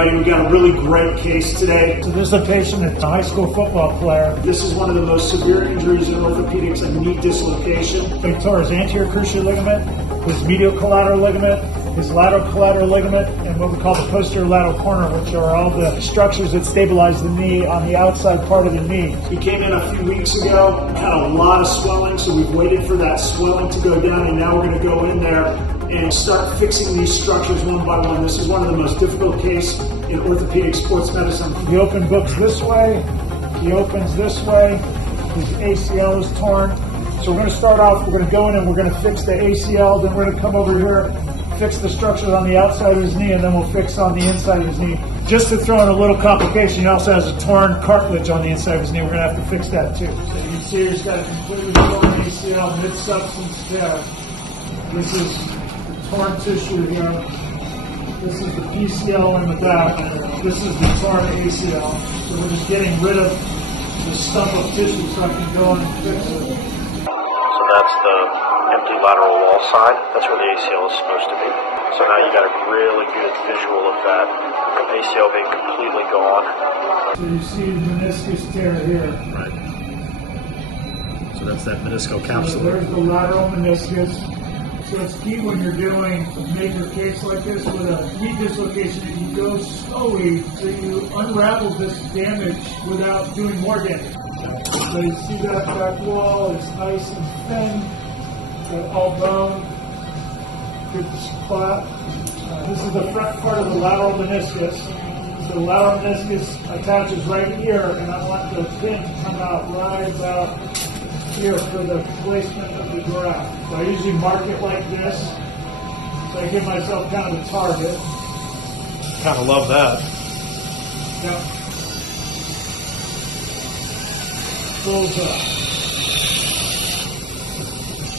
everybody. We've got a really great case today. So this is a patient that's a high school football player. This is one of the most severe injuries in orthopedics, a knee dislocation. He tore his anterior cruciate ligament, his medial collateral ligament, his lateral collateral ligament, and what we call the posterior lateral corner, which are all the structures that stabilize the knee on the outside part of the knee. He came in a few weeks ago, had a lot of swelling, so we've waited for that swelling to go down, and now we're going to go in there and start fixing these structures one by one. This is one of the most difficult cases in orthopedic sports medicine. He open books this way, he opens this way, his ACL is torn. So we're going to start off, we're going to go in and we're going to fix the ACL, then we're going to come over here, fix the structures on the outside of his knee, and then we'll fix on the inside of his knee. Just to throw in a little complication, he also has a torn cartilage on the inside of his knee. We're going to have to fix that too. So you can see he's got a completely torn ACL, mid-substance tear. This is torn tissue here. This is the PCL in the back. This is the torn ACL. So we're just getting rid of the stump of tissue so I can go in and fix it. So that's the empty lateral wall side. That's where the ACL is supposed to be. So now you got a really good visual of that ACL being completely gone. So you see the meniscus tear here. Right. So that's that meniscal So capsule. there's the lateral meniscus. So it's key when you're doing a major case like this with a knee dislocation that you go slowly so you unravel this damage without doing more damage. So you see that back wall, it's nice and thin, got all bone, good spot. This is the front part of the lateral meniscus. So the lateral meniscus attaches right here, and I want the pin to come out right about here for the placement of the graft. So I usually mark it like this, so I give myself kind of a target. Kind of love that. Yep. Pulls up.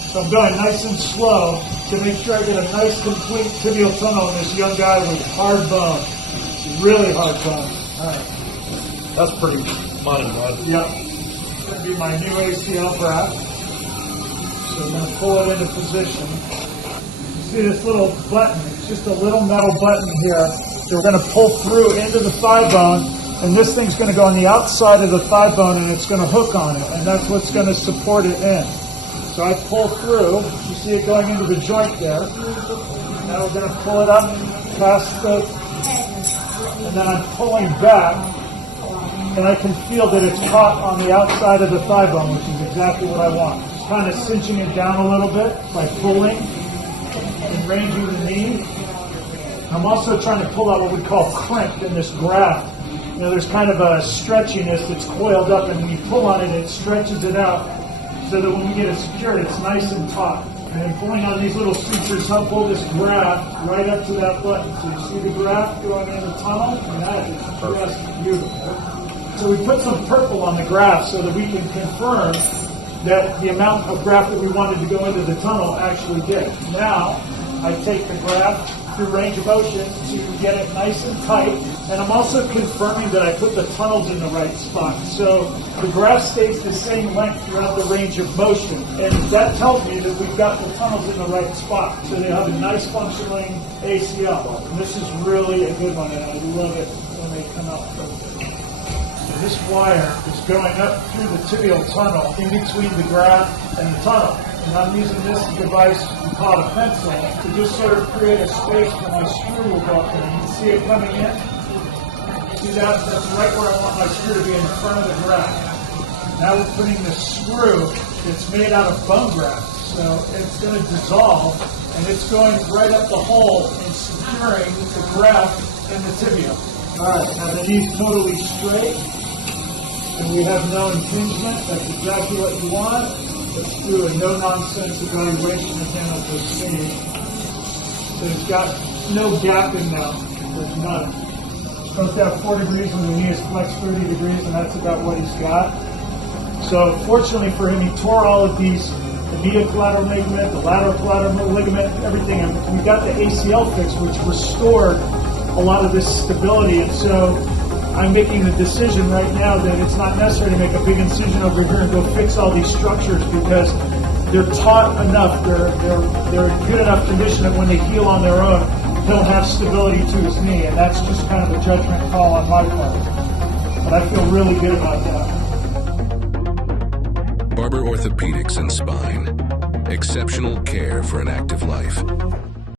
So I'm going nice and slow to make sure I get a nice complete tibial tunnel in this young guy with hard bone. Really hard bone. All right. That's pretty money, bud. Yep. Going to be my new ACL graft. So I'm going to pull it into position. You see this little button? It's just a little metal button here. So we're going to pull through into the thigh bone, and this thing's going to go on the outside of the thigh bone, and it's going to hook on it, and that's what's going to support it in. So I pull through. You see it going into the joint there. Now we're going to pull it up past the, and then I'm pulling back. And I can feel that it's caught on the outside of the thigh bone, which is exactly what I want. Just kind of cinching it down a little bit by pulling and ranging the knee. I'm also trying to pull out what we call crimp in this graft. You know, there's kind of a stretchiness that's coiled up, and when you pull on it, it stretches it out so that when we get it secured, it's nice and taut. And then pulling on these little sutures help pull this graft right up to that button. So you see the graft going in the tunnel, and that is just beautiful. So we put some purple on the graft so that we can confirm that the amount of graft that we wanted to go into the tunnel actually did. Now, I take the graft through range of motion to get it nice and tight, and I'm also confirming that I put the tunnels in the right spot. So the graft stays the same length throughout the range of motion, and that tells me that we've got the tunnels in the right spot. So they have a nice functioning ACL. And this is really a good one, and I love it when they come out perfect. This wire is going up through the tibial tunnel in between the graft and the tunnel. And I'm using this device called a pencil to just sort of create a space where my screw will go up there. You can see it coming in. See that? That's right where I want my screw to be, in front of the graft. Now we're putting the screw that's made out of bone graft. So it's going to dissolve, and it's going right up the hole and securing the graft in the tibia. All right, now the knee's totally straight. And we have no impingement. That's exactly what you want. Let's do a no-nonsense evaluation again of this knee. So it's got no gapping now. There's none. It's supposed to have 4 degrees when the knee is flexed 30 degrees, and that's about what he's got. So fortunately for him, he tore all of these, the medial collateral ligament, the lateral collateral ligament, everything. And we got the ACL fix, which restored a lot of this stability. And so I'm making the decision right now that it's not necessary to make a big incision over here and go fix all these structures, because they're taut enough, they're in good enough condition that when they heal on their own, he'll have stability to his knee, and that's just kind of a judgment call on my part. But I feel really good about that. Barbour Orthopaedics and Spine. Exceptional care for an active life.